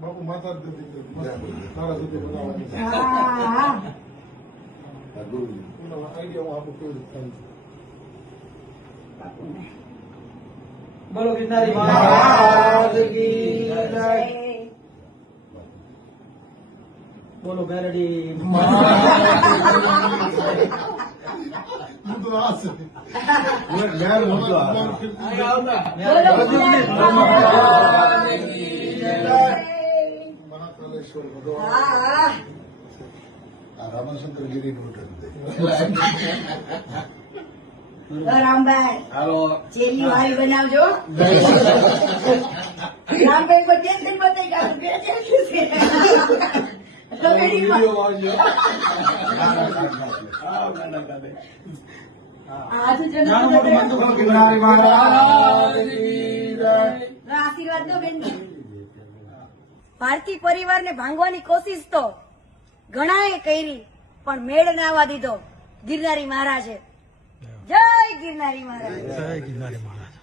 બાપુ માતા જ નથી તારા સુધી બનાવવાની આઈડિયા હું આપું કેવી રીતે થાય. બોલો ગિરનારી મહારાજ કી જય. બોલો ગારડી હું તો આ છે મેર મોટો મહાકાલેશ્વર ભગવાન રામશંકર ગીરી નું રામભાઈ હાલો ચેરી વાળી બનાવજો. રામભાઈ કોઈ ટેન્શન બતાવી કાઢું બે ટેન્શન છે. તો ઘડીમાં આજુ જન્મ ગિરનારી મહારાજ કી જય. આશીર્વાદ દો બેન. ભારતી પરિવારને ભાંગવાની કોશિશ તો ઘણાએ કરી પણ મેળ ના આવવા દીધો ગિરનારી મહારાજે. જય ગિરનારી મહારાજ. જય ગિરનારી મહારાજ.